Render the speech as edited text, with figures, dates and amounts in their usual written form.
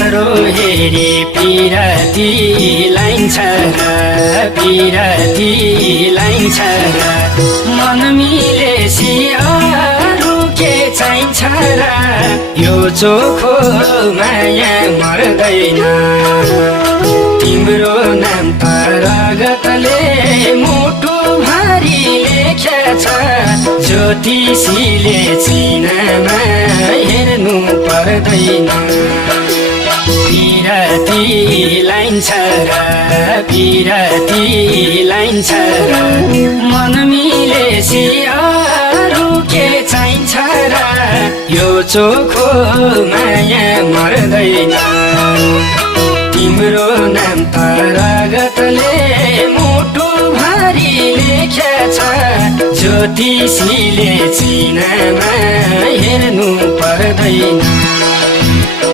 पात्रो हेरी पिरती लाइन्छ र पिरती लाइन्छ र मन मिलेसी अरू के चाहिन्छ र यो चोखो माया मर्दैन तिम्रो नाम त रगतले मुटु भारी लेखेछ ज्योतिषीले चिनामा हेर्नु पर्दैन पिरती लाइन्छ र पिरती लाइन्छ र मन मिलेसी अरू के चाहिन्छ र यो चोखो माया मर्दैन तिम्रो नाम त रगतले मुटु भारी लेखेछ ज्योतिषीले चिनामा हेर्नु पर्दैन